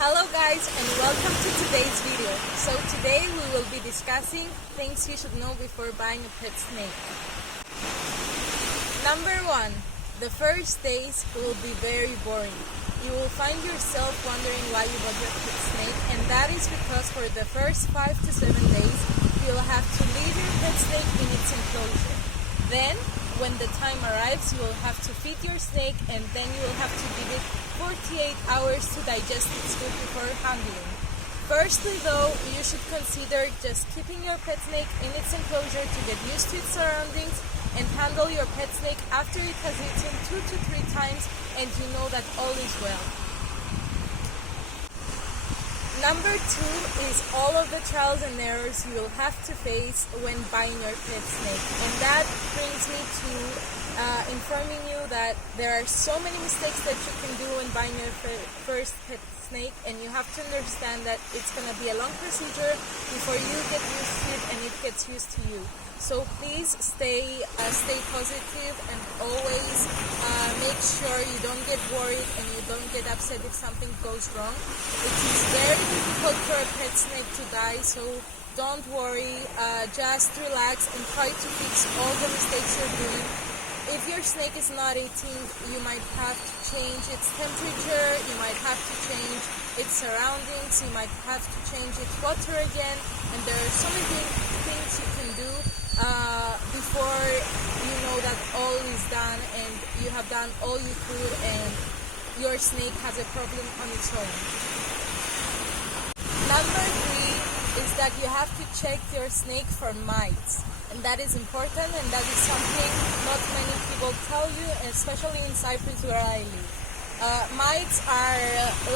Hello guys and welcome to today's video. So today we will be discussing things you should know before buying a pet snake. Number 1. The first days will be very boring. You will find yourself wondering why you bought your pet snake, and that is because for the first 5 to 7 days you will have to leave your pet snake in its enclosure. Then when the time arrives, you will have to feed your snake, and then you will have to give it 48 hours to digest its food before handling. Firstly though, you should consider just keeping your pet snake in its enclosure to get used to its surroundings and handle your pet snake after it has eaten 2 to 3 times and you know that all is well. Number 2 is all of the trials and errors you will have to face when buying your pet snake, and that brings me to informing you that there are so many mistakes that you can do when buying your first pet snake, and you have to understand that it's going to be a long procedure before you get used to it and it gets used to you. So please stay positive and always make sure you don't get worried and you don't get upset if something goes wrong. It is very difficult for a pet snake to die, so don't worry, just relax and try to fix all the mistakes you're doing. If your snake is not eating, you might have to change its temperature, you might have to change its surroundings, you might have to change its water again, and there are so many things you can do before you know that all is done and you have done all you could and your snake has a problem on its own. Number 3 is that you have to check your snake for mites. And that is important, and that is something not many people tell you, especially in Cyprus where I live. Mites are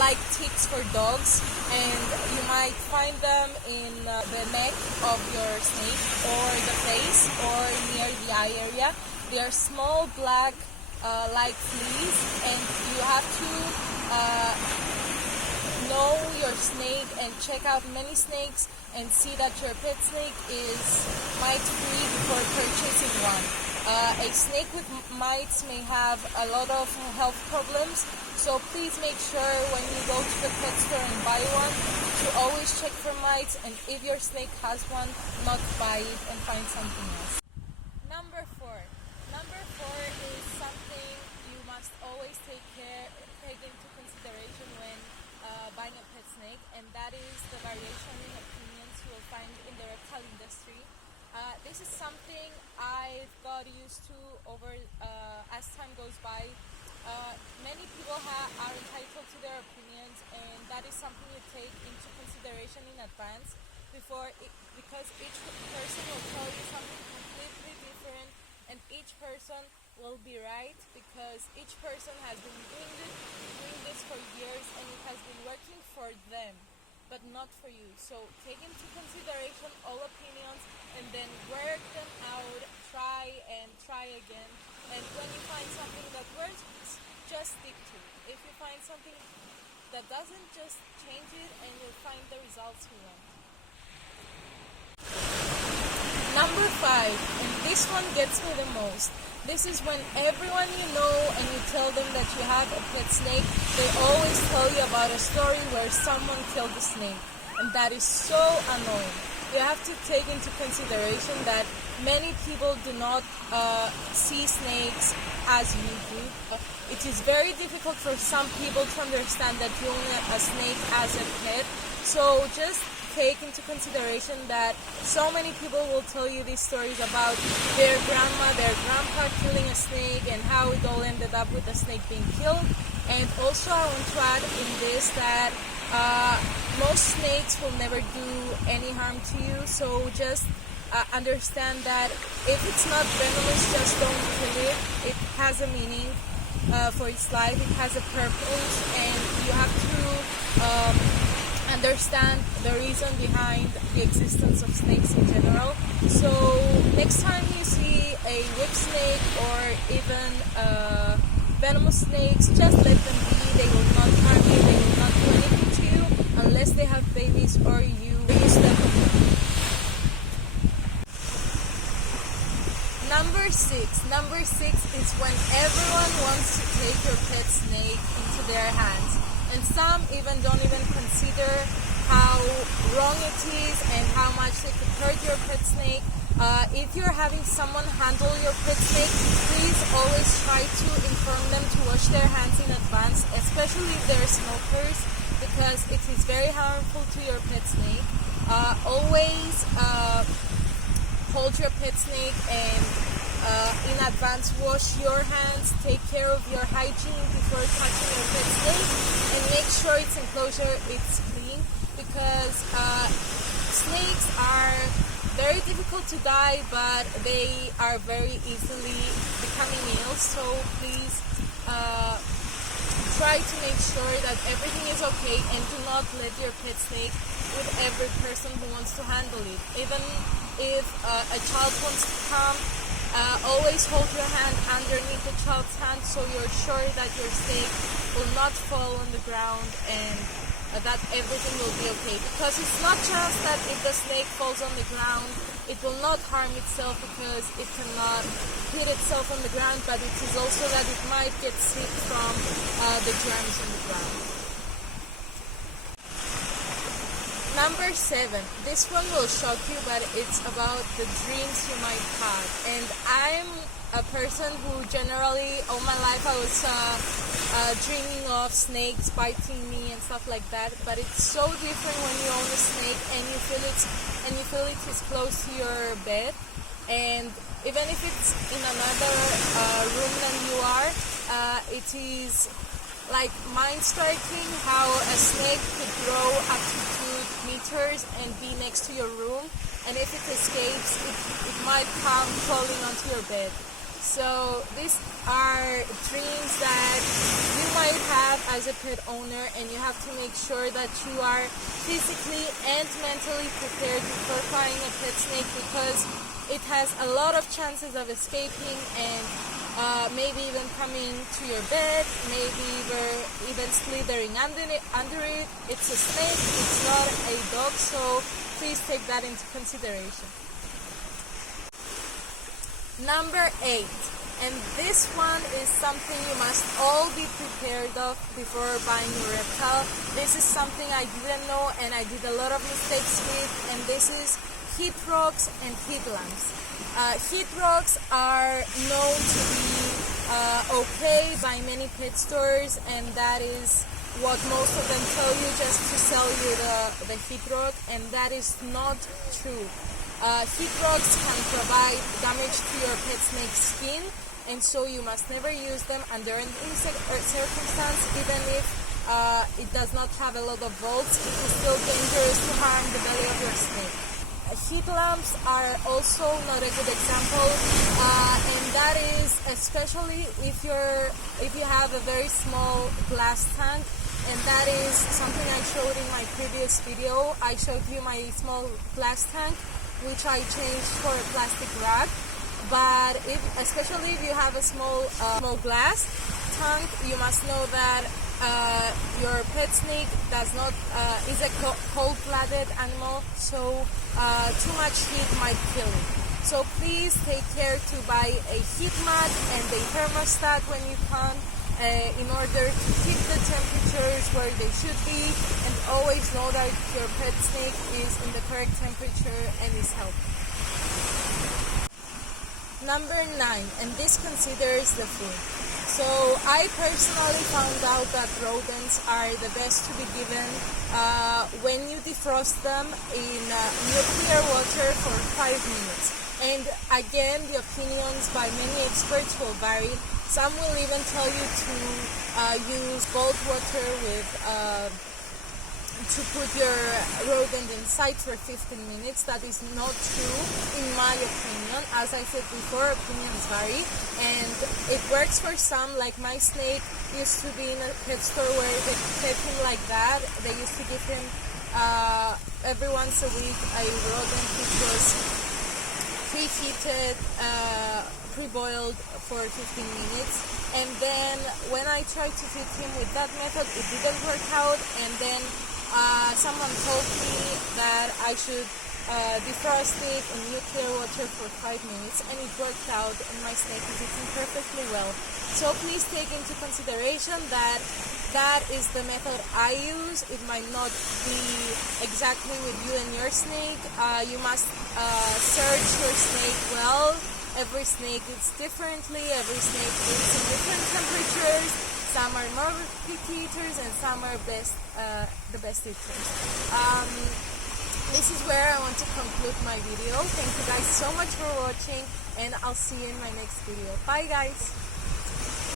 like ticks for dogs, and you might find them in the neck of your snake or the face or near the eye area. They are small black like fleas, and you have to know your snake and check out many snakes and see that your pet snake is mite-free before purchasing one. A snake with mites may have a lot of health problems, so please make sure when you go to the pet store and buy one to always check for mites, and if your snake has one, not buy it and find something else. Number 4 is something you must always take into consideration when buying a pet snake, and that is the variation in opinions you will find in the reptile industry. This is something I've got used to over as time goes by. Many people are entitled to their opinions, and that is something you take into consideration in advance because each person will tell you something completely different, and each person will be right because each person has been doing this for years and it has been working for them but not for you. So take into consideration all opinions and then work them out, try again, and when you find something that works, just stick to it. If you find something that doesn't, just change it and you'll find the results you want. Number 5, and this one gets me the most. This is when everyone you know and you tell them that you have a pet snake, they always tell you about a story where someone killed the snake, and that is so annoying. You have to take into consideration that many people do not see snakes as you do. It is very difficult for some people to understand that you own a snake as a pet, so just take into consideration that so many people will tell you these stories about their grandma, their grandpa killing a snake and how it all ended up with the snake being killed. And also I want to add in this that most snakes will never do any harm to you, so just understand that if it's not venomous, just don't kill it. It has a meaning for its life, it has a purpose, and you have to understand the reason behind the existence of snakes in general. So next time you see a whip snake or even venomous snakes, just let them be. They will not harm you, they will not do anything to you unless they have babies or you use them. Number 6 is when everyone wants to take your pet snake into their hands. and some even don't even consider how wrong it is and how much it could hurt your pet snake. If you're having someone handle your pet snake, please always try to inform them to wash their hands in advance, especially if they're smokers, because it is very harmful to your pet snake. Always hold your pet snake and in advance wash your hands, take care of your hygiene before touching your pet snake, and make sure its enclosure is clean, because snakes are very difficult to die, but they are very easily becoming ill. So please try to make sure that everything is okay, and do not let your pet snake with every person who wants to handle it. Even if a child wants to come, always hold your hand underneath the child's hand so you're sure that your snake will not fall on the ground and that everything will be okay. Because it's not just that if the snake falls on the ground, it will not harm itself because it cannot hit itself on the ground, but it is also that it might get sick from the germs on the ground. Number 7. This one will shock you, but it's about the dreams you might have. And I'm a person who generally, all my life, I was dreaming of snakes biting me and stuff like that. But it's so different when you own a snake and you feel it is close to your bed. And even if it's in another room than you are, it is like mind-striking how a snake could grow up to 2 meters and be next to your room, and if it escapes, it might come crawling onto your bed. So these are dreams that you might have as a pet owner, and you have to make sure that you are physically and mentally prepared before buying a pet snake, because it has a lot of chances of escaping and maybe even coming to your bed, maybe even slithering under it. It's a snake, it's not a dog, so please take that into consideration. Number 8, and this one is something you must all be prepared of before buying your reptile. This is something I didn't know and I did a lot of mistakes with, and this is heat rocks and heat lamps. Heat rocks are known to be okay by many pet stores, and that is what most of them tell you, just to sell you the heat rock, and that is not true. Heat rocks can provide damage to your pet snake's skin, and so you must never use them under any circumstance. Even if it does not have a lot of volts, it is still dangerous to harm the belly of your snake. Heat lamps are also not a good example, and that is especially if you have a very small glass tank, and that is something I showed in my previous video. I showed you my small glass tank, which I changed for a plastic rag. But especially if you have a small glass tank, you must know that your pet snake is a cold-blooded animal, so too much heat might kill it. So please take care to buy a heat mat and a thermostat when you can, in order to keep the temperatures where they should be, and always know that your pet snake is in the correct temperature and is healthy. Number 9, and this considers the food. So I personally found out that rodents are the best to be given when you defrost them in nuclear water for 5 minutes. And again, the opinions by many experts will vary. Some will even tell you to use cold water to put your rodent inside for 15 minutes. That is not true in my opinion. As I said before, opinions vary, and it works for some. Like my snake used to be in a pet store where they fed him like that. They used to give him every once a week a rodent which was preheated, pre-boiled for 15 minutes, and then when I tried to feed him with that method, it didn't work out, and then someone told me that I should defrost it in nuclear water for 5 minutes, and it worked out, and my snake is eating perfectly well. So please take into consideration that that is the method I use. It might not be exactly with you and your snake. You must search your snake well. Every snake eats differently. Every snake eats in different temperatures. Some are more picky eaters, and some are the best eaters. This is where I want to conclude my video. Thank you guys so much for watching, and I'll see you in my next video. Bye guys!